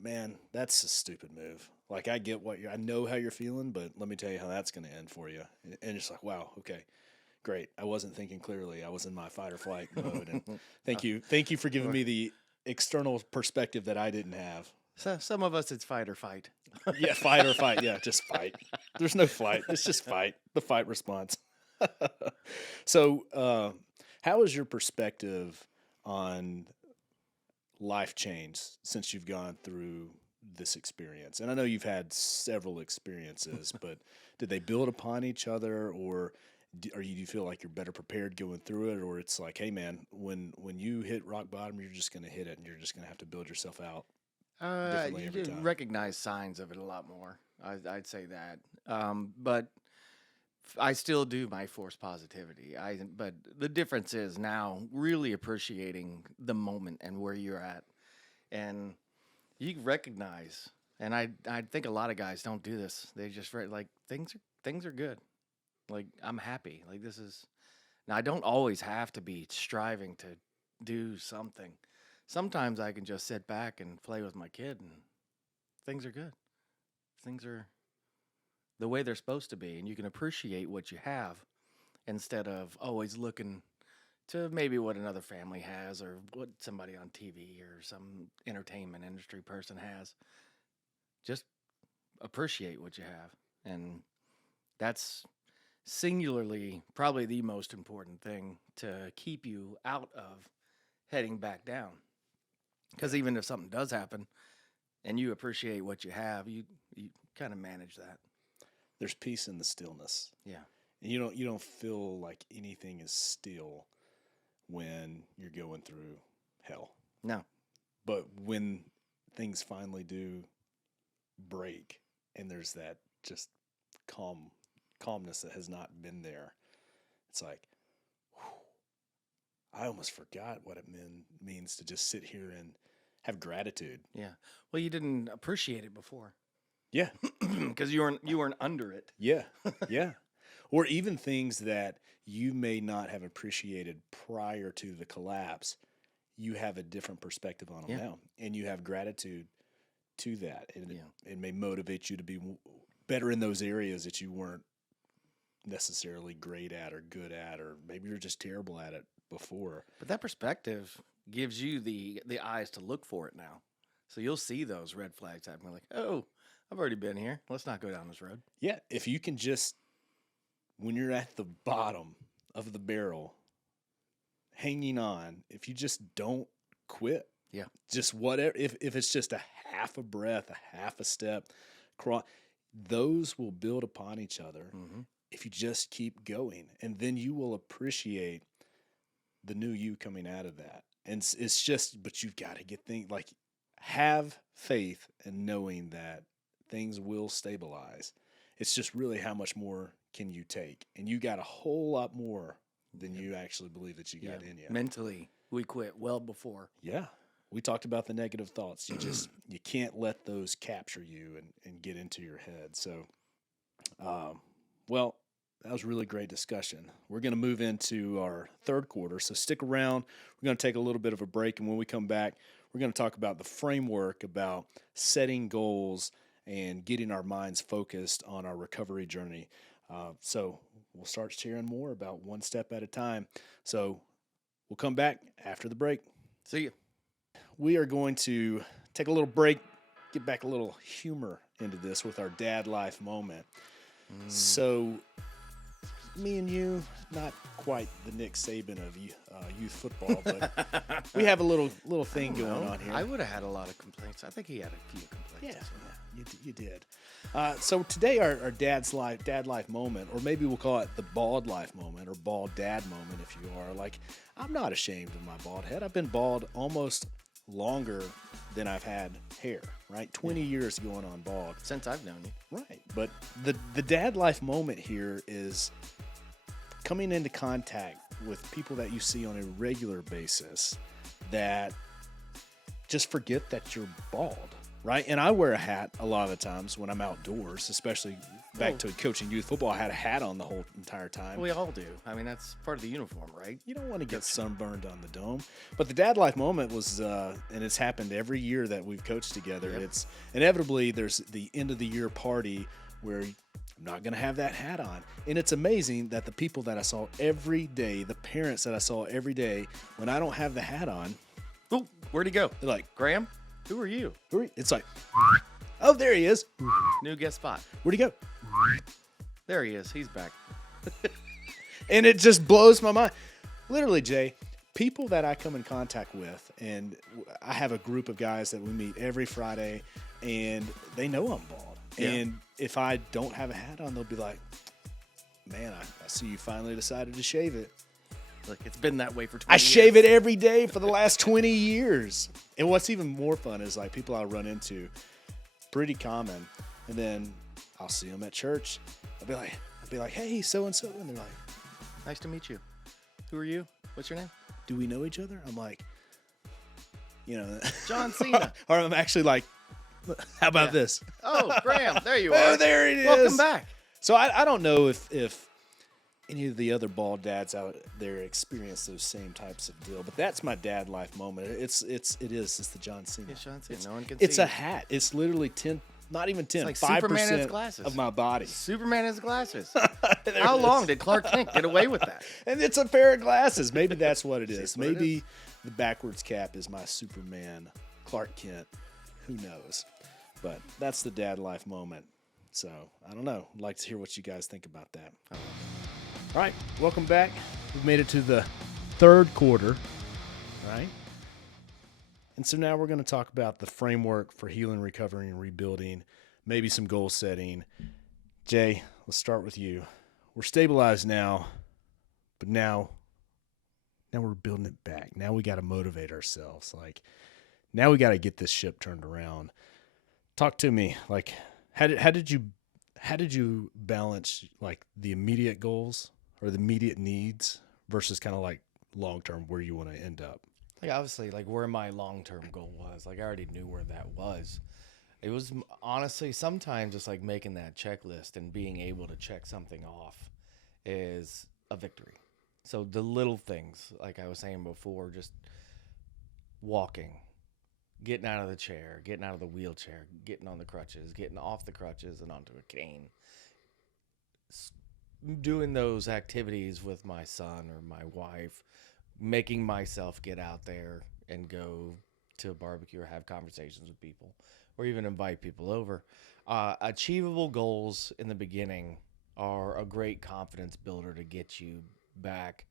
man, that's a stupid move. Like, I get I know how you're feeling, but let me tell you how that's going to end for you. And it's like, wow, okay, great. I wasn't thinking clearly. I was in my fight or flight mode. And thank you for giving me the external perspective that I didn't have. So some of us, it's fight or fight. Yeah, fight or fight. Yeah, just fight. There's no flight. It's just fight. The fight response. So, how has your perspective on life changed since you've gone through this experience? And I know you've had several experiences, but did they build upon each other, or do you feel like you're better prepared going through it, or it's like, hey, man, when you hit rock bottom, you're just going to hit it, and you're just going to have to build yourself out? Differently You every do time. recognize signs of it a lot more. I'd say that. But I still do my forced positivity. But the difference is now really appreciating the moment and where you're at, and you recognize. And I think a lot of guys don't do this. They just like things are good. Like I'm happy. Like this is. Now I don't always have to be striving to do something. Sometimes I can just sit back and play with my kid and things are good. Things are the way they're supposed to be, and you can appreciate what you have instead of always looking to maybe what another family has or what somebody on TV or some entertainment industry person has. Just appreciate what you have, and that's singularly probably the most important thing to keep you out of heading back down. Because even if something does happen and you appreciate what you have, you kind of manage that. There's peace in the stillness. Yeah. And you don't feel like anything is still when you're going through hell. No. But when things finally do break and there's that just calmness that has not been there, it's like, I almost forgot what it means to just sit here and have gratitude. Yeah. Well, you didn't appreciate it before Yeah. because you weren't under it. Yeah. Yeah. Or even things that you may not have appreciated prior to the collapse, you have a different perspective on them now. And you have gratitude to that. And it may motivate you to be better in those areas that you weren't necessarily great at or good at, or maybe you're just terrible at it before. But that perspective gives you the eyes to look for it now. So you'll see those red flags happening. Like, oh, I've already been here. Let's not go down this road. Yeah, if you can just, when you're at the bottom of the barrel, hanging on, if you just don't quit, Yeah. just whatever, if it's just a half a breath, a half a step, those will build upon each other if you just keep going. And then you will appreciate the new you coming out of that. And it's just, but you've got to get things like, have faith and knowing that things will stabilize. It's just really how much more can you take? And you got a whole lot more than you actually believe that you got in you. Mentally, we quit well before. Yeah. We talked about the negative thoughts. You can't let those capture you and get into your head. So, well, that was a really great discussion. We're going to move into our third quarter. So stick around. We're going to take a little bit of a break. And when we come back, we're going to talk about the framework about setting goals and getting our minds focused on our recovery journey. So we'll start sharing more about one step at a time. So we'll come back after the break. See you. We are going to take a little break, get back a little humor into this with our Dadlife Moment. So me and you, not quite the Nick Saban of youth football, but we have a little thing going on here. I would have had a lot of complaints. I think he had a few complaints. Yeah, you did. So today our Dad Life Moment, or maybe we'll call it the Bald Life Moment or Bald Dad Moment if you are. Like, I'm not ashamed of my bald head. I've been bald almost longer than I've had hair, right? 20 years going on bald. Since I've known you. Right. But the Dad Life Moment here is coming into contact with people that you see on a regular basis that just forget that you're bald, right? And I wear a hat a lot of the times when I'm outdoors, especially back to coaching youth football. I had a hat on the whole entire time. We all do. I mean, that's part of the uniform, right? You don't want to get sunburned on the dome. But the Dad Life Moment was, and it's happened every year that we've coached together. Yep. It's inevitably there's the end of the year party where I'm not going to have that hat on. And it's amazing that the people that I saw every day, the parents that I saw every day, when I don't have the hat on, Oh, where'd he go? they're like, Graham, who are you? it's like, oh, there he is. New guest spot. Where'd he go? There he is. He's back. And it just blows my mind. Literally, Jay, people that I come in contact with, and I have a group of guys that we meet every Friday, and they know I'm bald. Yeah. And if I don't have a hat on, they'll be like, man, I see you finally decided to shave it. Look, it's been that way for 20 I years. shave it every day for the last 20 years. And what's even more fun is like people I run into, pretty common, and then I'll see them at church. I'll be like, hey, so-and-so. And they're like, Nice to meet you. Who are you? What's your name? do we know each other? I'm like, John Cena. or I'm actually like, how about this? Oh, Graham, there you Oh, are. there it is. Welcome back. So I don't know if any of the other bald dads out there experience those same types of deal, but that's my Dad Life Moment. It's the John Cena. It's John Cena. No one can It's see a it. hat. It's literally 10, not even 10, like Superman has 5% glasses. of my body. Superman has glasses. There How it long is. did Clark Kent get away with that? And it's a pair of glasses. Maybe that's what it is. That's what it Maybe is. the backwards cap is my Superman Clark Kent. Who knows? But that's the Dad Life Moment. So I don't know. I'd like to hear what you guys think about that. All right. Welcome back. We've made it to the third quarter. Right. And so now we're going to talk about the framework for healing, recovering, and rebuilding, maybe some goal setting. Jay, let's start with you. We're stabilized now, but now we're building it back. Now we got to motivate ourselves. Like, now we got to get this ship turned around. Talk to me. Like, how did you balance like the immediate goals or the immediate needs versus kind of like long-term where you want to end up? Like, obviously, like, where my long-term goal was. Like, I already knew where that was. It was honestly sometimes just like making that checklist and being able to check something off is a victory. So the little things, like I was saying before, just walking, getting out of the chair, getting out of the wheelchair, getting on the crutches, getting off the crutches and onto a cane. doing those activities with my son or my wife, making myself get out there and go to a barbecue or have conversations with people or even invite people over. Achievable goals in the beginning are a great confidence builder to get you back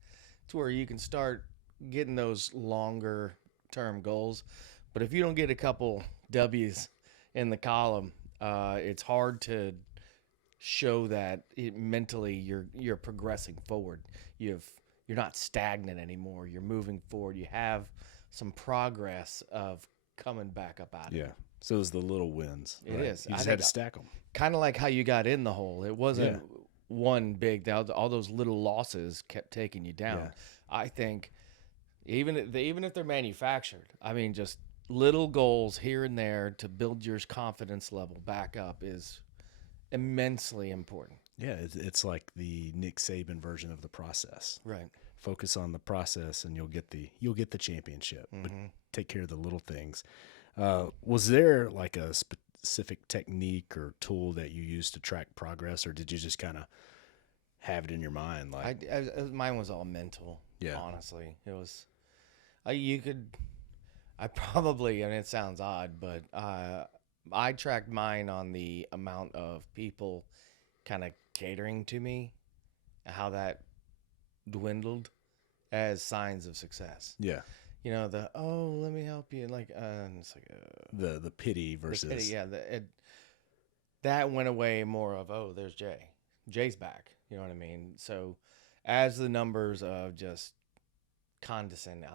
to where you can start getting those longer term goals. But if you don't get a couple W's in the column, it's hard to show that mentally you're progressing forward. You're not stagnant anymore. You're moving forward. You have some progress of coming back up out of Yeah. it. So it was the little wins. It right? is. You I just think had to stack them. Kind of like how you got in the hole. It wasn't one big. All those little losses kept taking you down. Yeah. I think even if they're manufactured, I mean, just little goals here and there to build your confidence level back up is immensely important. Yeah, it's like the Nick Saban version of the process. Right. Focus on the process, and you'll get the championship. But take care of the little things. Was there like a specific technique or tool that you used to track progress, or did you just kind of have it in your mind? Like Mine was all mental. Yeah. Honestly, it was. You could. I probably, and it sounds odd, but I tracked mine on the amount of people kind of catering to me, how that dwindled as signs of success. yeah, You know, let me help you, like, and it's like the pity versus the pity, yeah, that went away more of, there's Jay. Jay's back. You know what I mean? So as the numbers of just condescending,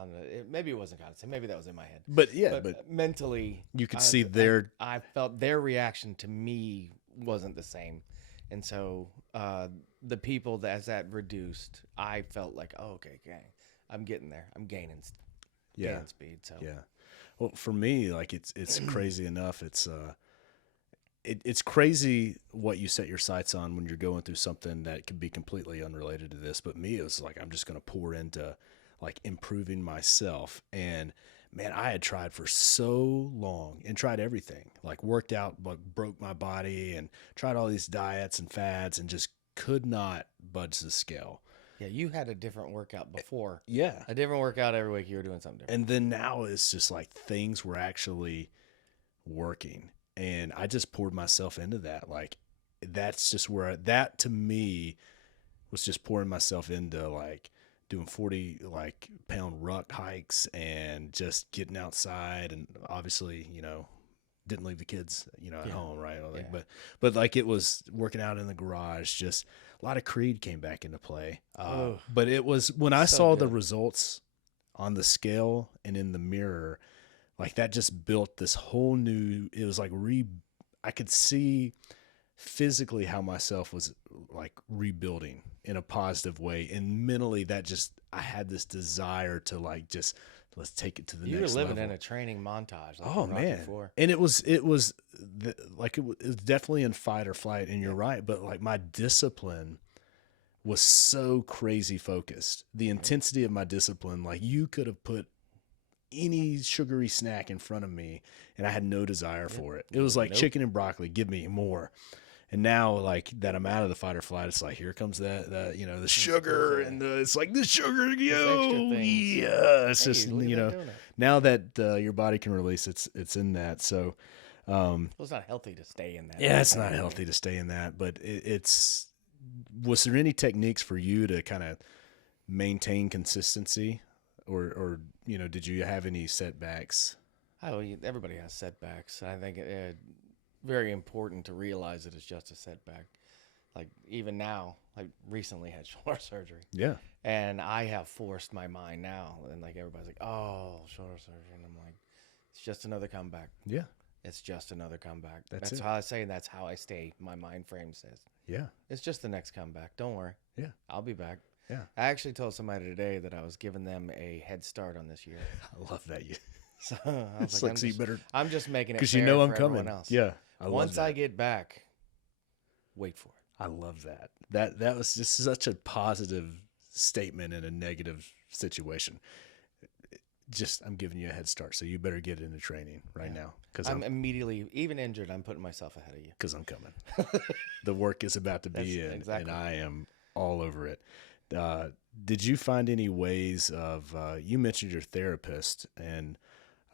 maybe it wasn't condescending, maybe that was in my head. But yeah, but mentally, you could see their. I felt their reaction to me wasn't the same, and so the people as that reduced, I felt like, okay, I'm getting there. I'm gaining speed. So Yeah. Well, for me, like it's crazy enough. It's crazy what you set your sights on when you're going through something that could be completely unrelated to this. But me, it was like, I'm just going to pour into like improving myself. And man, I had tried for so long and tried everything, like worked out, like broke my body and tried all these diets and fads and just could not budge the scale. yeah, you had a different workout before. Yeah. A different workout every week. You were doing something different. And then now it's just like things were actually working. And I just poured myself into that. Like, that's just where that to me was just pouring myself into like doing 40 like pound ruck hikes and just getting outside. And obviously, didn't leave the kids, at home. Right. Like, but like it was working out in the garage, just a lot of Creed came back into play. But it was when I saw the results on the scale and in the mirror, like that just built this whole new, it was like I could see physically how myself was like rebuilding in a positive way. And mentally I had this desire to like, just let's take it to the next level. You were living in a training montage. Like oh man. And it was definitely in fight or flight, and you're right. But like my discipline was so crazy focused. The intensity of my discipline, like you could have put any sugary snack in front of me and I had no desire for it. It was like chicken and broccoli, give me more. And now like that I'm out of the fight or flight, it's like, here comes that the sugar and it's like the sugar, it's just, now that your body can release, it's in that. So, it's not healthy to stay in that. Yeah, it's not healthy to stay in that, but was there any techniques for you to kind of maintain consistency or did you have any setbacks? Everybody has setbacks. I think it's very important to realize that it's just a setback. Like even now, I recently had shoulder surgery. Yeah. And I have forced my mind now. And like everybody's like, oh, shoulder surgery. And I'm like, it's just another comeback. Yeah. It's just another comeback. That's how I say, and that's how I stay. My mind frame says, yeah, it's just the next comeback. Don't worry. Yeah. I'll be back. Yeah. I actually told somebody today that I was giving them a head start on this year. I love that. So I was it's like, so you better, I'm just making it because fair I'm for coming. everyone else. Yeah. Once I get back, wait for it. I love that. That was just such a positive statement in a negative situation. I'm giving you a head start, so you better get into training right now. Because I'm immediately, even injured, I'm putting myself ahead of you. Because I'm coming. The work is about to be in, exactly. and I am all over it. Did you find any ways of, you mentioned your therapist and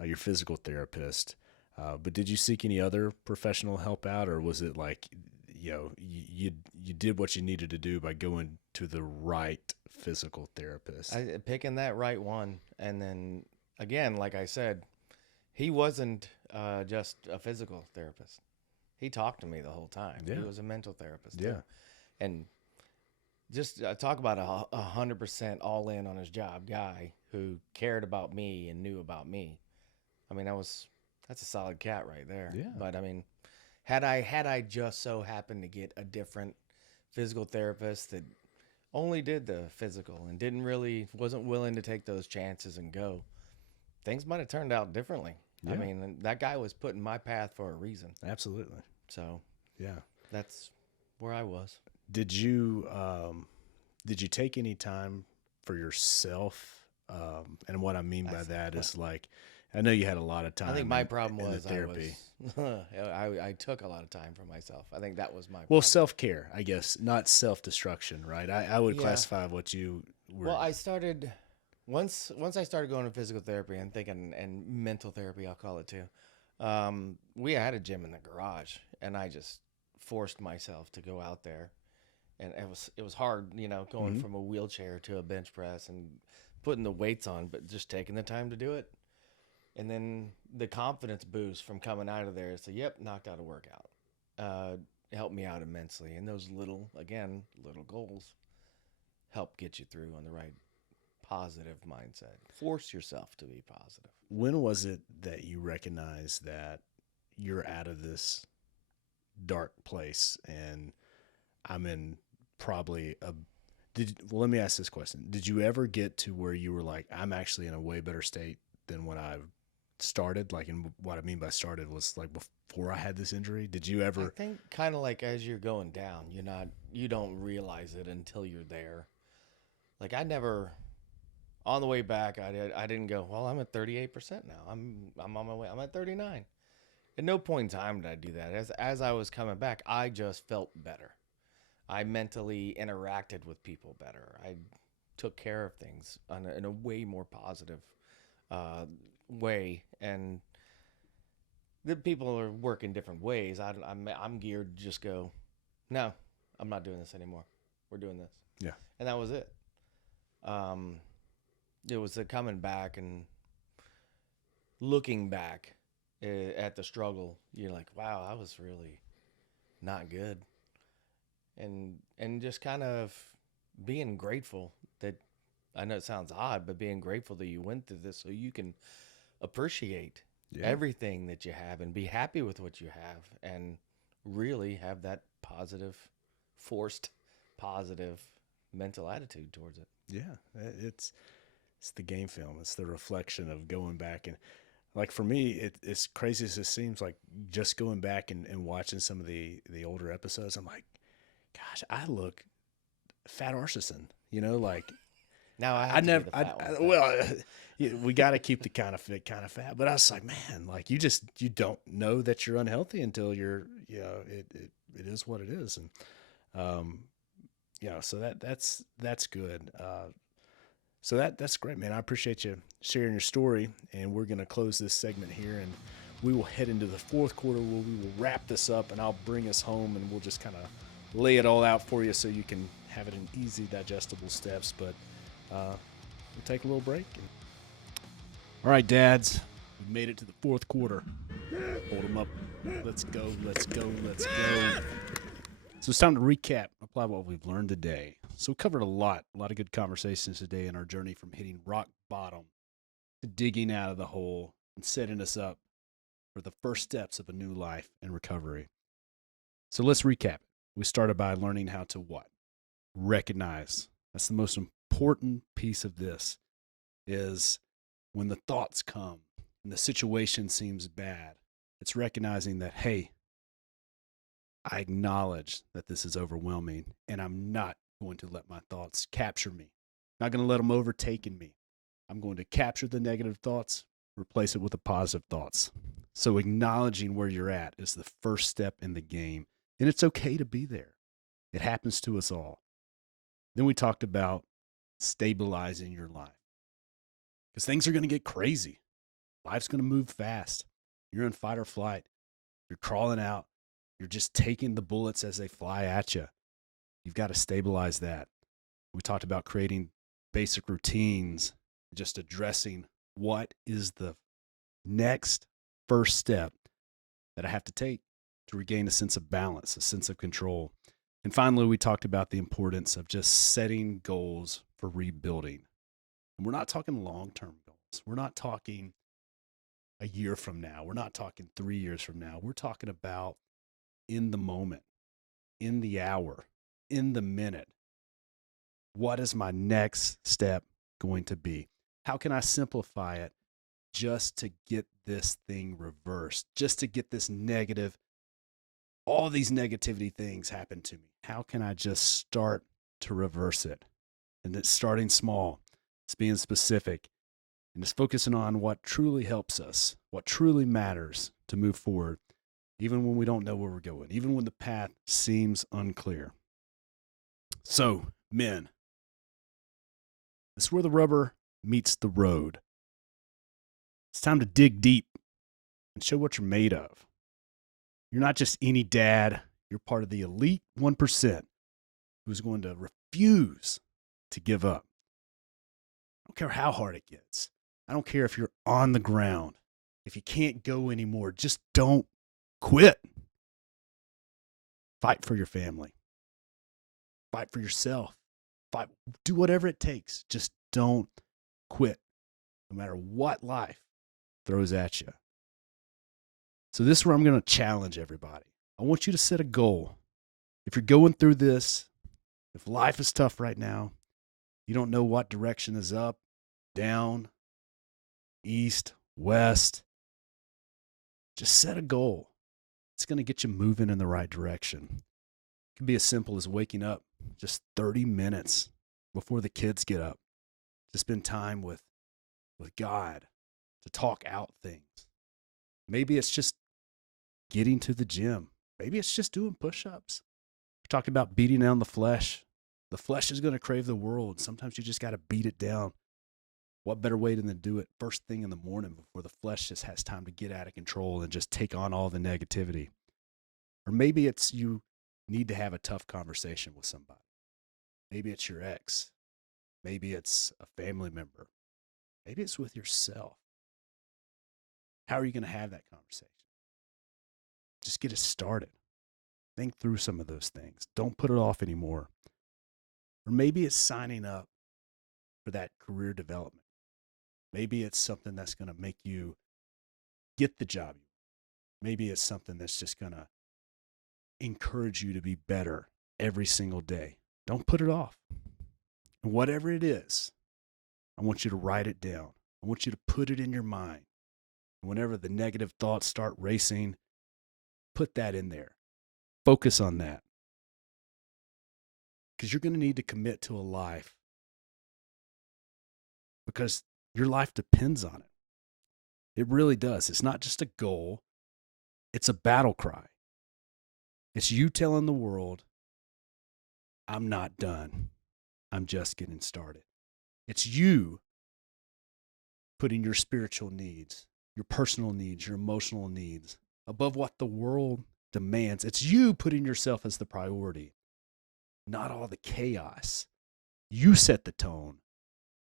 your physical therapist, but did you seek any other professional help out, or was it like, you did what you needed to do by going to the right physical therapist? Picking that right one. And then again, like I said, he wasn't just a physical therapist. He talked to me the whole time. Yeah. He was a mental therapist Yeah. too. And just talk about a 100% all in on his job guy who cared about me and knew about me. I mean, that's a solid cat right there. Yeah. But I mean, had I just so happened to get a different physical therapist that only did the physical and wasn't willing to take those chances and go, things might have turned out differently. Yeah. I mean, that guy was put in my path for a reason. Absolutely. So Yeah. that's where I was. Did you take any time for yourself? And what I mean by that is, like, I know you had a lot of time. I think my problem in the was therapy. I took a lot of time for myself. I think that was my Well, problem. self-care, I guess, not self-destruction, right? I would Yeah. classify what you were. Well, I started once I started going to physical therapy and thinking and mental therapy, I'll call it too. We had a gym in the garage, and I just forced myself to go out there, and it was hard, going from a wheelchair to a bench press and putting the weights on, but just taking the time to do it, and then the confidence boost from coming out of there. So, yep, knocked out a workout. Helped me out immensely, and those little goals help get you through on the right positive mindset. Force yourself to be positive. When was it that you recognized that you're out of this dark place and I'm in probably let me ask this question. Did you ever get to where you were like, I'm actually in a way better state than when I started? Like, and what I mean by started was like before I had this injury. Did you I ever? think kind of like as you're going down, you don't realize it until you're there. Like I never, on the way back, I didn't go, well, I'm at 38% now. I'm on my way. I'm at 39. At no point in time did I do that. As I was coming back, I just felt better. I mentally interacted with people better. I took care of things in a way more positive way, and the people are working different ways. I'm geared to just go, no, I'm not doing this anymore. We're doing this. Yeah. And that was it. It was the coming back and looking back at the struggle. You're like, wow, I was really not good. And just kind of being grateful that, I know it sounds odd, but being grateful that you went through this so you can appreciate everything that you have and be happy with what you have and really have that forced positive mental attitude towards it. Yeah, it's the game film. It's the reflection of going back. And like for me, it's crazy as it seems, like just going back and watching some of the older episodes, I'm like, gosh, I look fat Archison, like Now I have I to never, be the fat one. well, we got to keep the kind of fit, kind of fat. But I was like, man, like you don't know that you're unhealthy until you're, it is what it is. And, so that's good. So that's great, man. I appreciate you sharing your story, and we're going to close this segment here, and we will head into the fourth quarter where we will wrap this up, and I'll bring us home, and we'll just kind of lay it all out for you so you can have it in easy, digestible steps. But we'll take a little break. All right, dads, we made it to the fourth quarter. Hold them up. Let's go. So it's time to recap, apply what we've learned today. So we covered a lot of good conversations today in our journey from hitting rock bottom to digging out of the hole and setting us up for the first steps of a new life and recovery. So let's recap. We started by learning how to what? Recognize. That's the most important piece of this, is when the thoughts come and the situation seems bad, it's recognizing that, hey, I acknowledge that this is overwhelming, and I'm not going to let my thoughts capture me. I'm not going to let them overtake in me. I'm going to capture the negative thoughts, replace it with the positive thoughts. So acknowledging where you're at is the first step in the game, and it's okay to be there. It happens to us all. Then we talked about stabilizing your life because things are going to get crazy. Life's going to move fast. You're in fight or flight. You're crawling out. You're just taking the bullets as they fly at you. You've got to stabilize that. We talked about creating basic routines, just addressing what is the next first step that I have to take to regain a sense of balance, a sense of control. And finally, we talked about the importance of just setting goals for rebuilding. And we're not talking long-term goals. We're not talking a year from now. We're not talking 3 years from now. We're talking about in the moment, in the hour, in the minute. What is my next step going to be? How can I simplify it just to get this thing reversed, just to get this negative, all these negativity things happen to me? How can I just start to reverse it? And it's starting small, it's being specific, and it's focusing on what truly helps us, what truly matters to move forward, even when we don't know where we're going, even when the path seems unclear. So, men, this is where the rubber meets the road. It's time to dig deep and show what you're made of. You're not just any dad. You're part of the elite 1% who's going to refuse to give up. I don't care how hard it gets. I don't care if you're on the ground. If you can't go anymore, just don't quit. Fight for your family. Fight for yourself. Fight. Do whatever it takes. Just don't quit, no matter what life throws at you. So this is where I'm going to challenge everybody. I want you to set a goal. If you're going through this, if life is tough right now, you don't know what direction is up, down, east, west, just set a goal. It's going to get you moving in the right direction. It can be as simple as waking up just 30 minutes before the kids get up to spend time with God, to talk out things. Maybe it's just getting to the gym. Maybe it's just doing push-ups. We talked about beating down the flesh. The flesh is going to crave the world. Sometimes you just got to beat it down. What better way than to do it first thing in the morning before the flesh just has time to get out of control and just take on all the negativity? Or maybe it's you need to have a tough conversation with somebody. Maybe it's your ex. Maybe it's a family member. Maybe it's with yourself. How are you going to have that conversation? Just get it started. Think through some of those things. Don't put it off anymore. Or maybe it's signing up for that career development. Maybe it's something that's going to make you get the job. Maybe it's something that's just going to encourage you to be better every single day. Don't put it off. And whatever it is, I want you to write it down. I want you to put it in your mind. Whenever the negative thoughts start racing, put that in there. Focus on that. Because you're going to need to commit to a life. Because your life depends on it. It really does. It's not just a goal. It's a battle cry. It's you telling the world, I'm not done. I'm just getting started. It's you putting your spiritual needs, your personal needs, your emotional needs above what the world demands. It's you putting yourself as the priority, not all the chaos. You set the tone,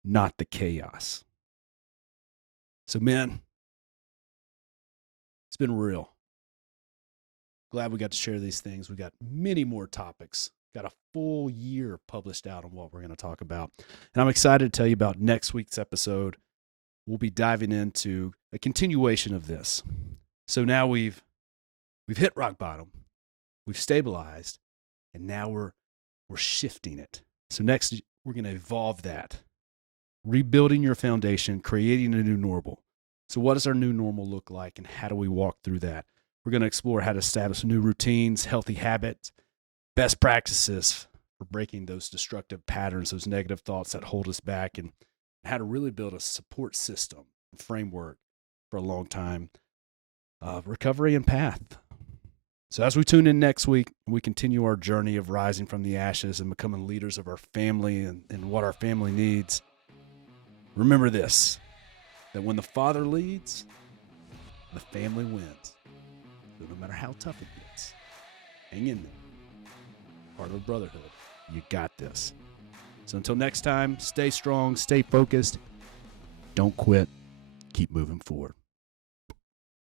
not the chaos. So, men, it's been real. Glad we got to share these things. We got many more topics. Got a full year published out on what we're going to talk about. And I'm excited to tell you about next week's episode. We'll be diving into a continuation of this. So now we've hit rock bottom. We've stabilized, and now we're shifting it. So next we're going to evolve that. Rebuilding your foundation, creating a new normal. So what does our new normal look like, and how do we walk through that? We're going to explore how to establish new routines, healthy habits, best practices for breaking those destructive patterns, those negative thoughts that hold us back, and how to really build a support system and framework for a long time of recovery and path. So as we tune in next week, we continue our journey of rising from the ashes and becoming leaders of our family and what our family needs. Remember this, that when the father leads, the family wins. So no matter how tough it gets, hang in there. Part of brotherhood. You got this. So until next time, stay strong, stay focused. Don't quit. Keep moving forward.